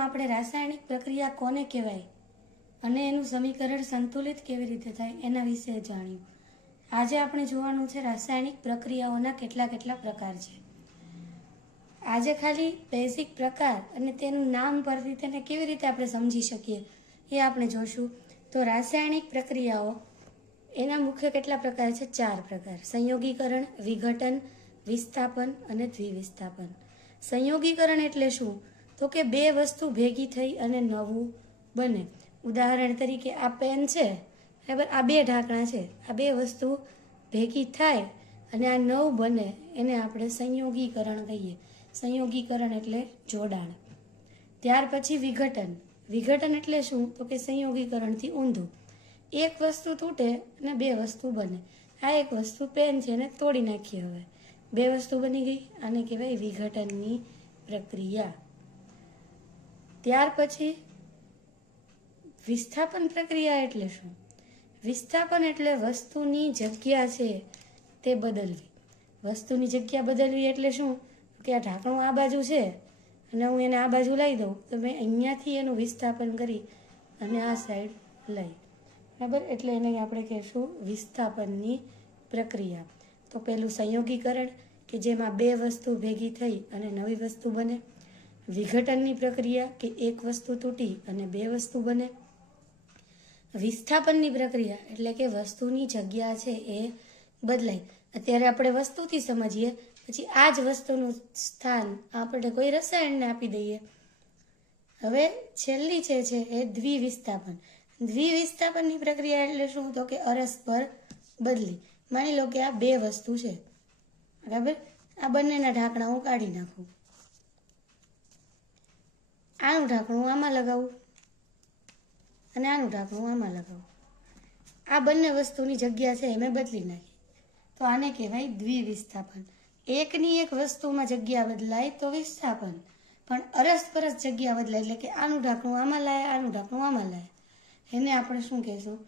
વિડીયોમાં આપણે રાસાયણિક પ્રક્રિયા કોને કહેવાય અને એનું સમીકરણ સંતુલિત કેવી રીતે થાય એના વિશે જાણ્યું. આજે આપણે જોવાનું છે રાસાયણિક પ્રક્રિયાઓના કેટલા પ્રકાર છે. આજે ખાલી બેઝિક પ્રકાર અને તેનું નામ પરથી તેને કેવી રીતે આપણે સમજી શકીએ એ આપણે જોશું. તો રાસાયણિક પ્રક્રિયાઓ એના મુખ્ય કેટલા પ્રકાર છે? 4 પ્રકાર: સંયોગીકરણ, વિઘટન, વિસ્થાપન અને દ્વિવિસ્થાપન. સંયોગીકરણ એટલે શું? તો કે બે વસ્તુ ભેગી થઈ અને નવું બને. ઉદાહરણ તરીકે આ પેન છે, બરાબર, આ બે ઢાંકણા છે, આ બે વસ્તુ ભેગી થાય અને આ નવું બને એને આપણે સંયોગીકરણ કહીએ. સંયોગીકરણ એટલે જોડાણ. ત્યાર પછી વિઘટન. વિઘટન એટલે શું? તો કે સંયોગીકરણથી ઊંધું. એક વસ્તુ તૂટે અને બે વસ્તુ બને. આ એક વસ્તુ પેન છે એને તોડી નાખીએ, હવે બે વસ્તુ બની ગઈ. આને કહેવાય વિઘટનની પ્રક્રિયા. ત્યાર પછી વિસ્થાપન પ્રક્રિયા એટલે શું? વિસ્થાપન એટલે વસ્તુની જગ્યા છે તે બદલવી. વસ્તુની જગ્યા બદલવી એટલે શું? કે આ ઢાંકણું આ બાજુ છે અને હું એને આ બાજુ લઈ દઉં તો મેં અહીંયાથી એનું વિસ્થાપન કરી અને આ સાઈડ લઈ, બરાબર, એટલે એને આપણે કહીશું વિસ્થાપનની પ્રક્રિયા. તો પહેલું સંયોગીકરણ કે જેમાં બે વસ્તુ ભેગી થઈ અને નવી વસ્તુ બને. વિઘટનની પ્રક્રિયા કે એક વસ્તુ તૂટી અને બે વસ્તુ બને. વિસ્થાપનની પ્રક્રિયા એટલે કે વસ્તુની જગ્યા છે એ બદલાય. અત્યારે આપણે વસ્તુથી સમજીએ, પછી આ જ વસ્તુનું સ્થાન આપણે કોઈ રસાયણને આપી દઈએ. હવે છેલ્લી છે એ દ્વિવિસ્થાપન. દ્વિવિસ્થાપનની પ્રક્રિયા એટલે શું? તો કે અરસપર બદલી. માની લો કે આ બે વસ્તુ છે, બરાબર, આ બંનેના ઢાંકણા હું કાઢી નાખું, આનું ઢાંકણું આમાં લગાવું અને આનું ઢાંકણું આમાં લગાવું. આ બંને વસ્તુની જગ્યા છે મેં બદલી નાખી, તો આને કહેવાય દ્વિવિસ્થાપન. એકની એક વસ્તુમાં જગ્યા બદલાય તો વિસ્થાપન, પણ અરસપરસ જગ્યા બદલાય એટલે કે આનું ઢાંકણું આમાં લાયા, આનું ઢાંકણું આમાં લાયા, એને આપણે શું કહેશું?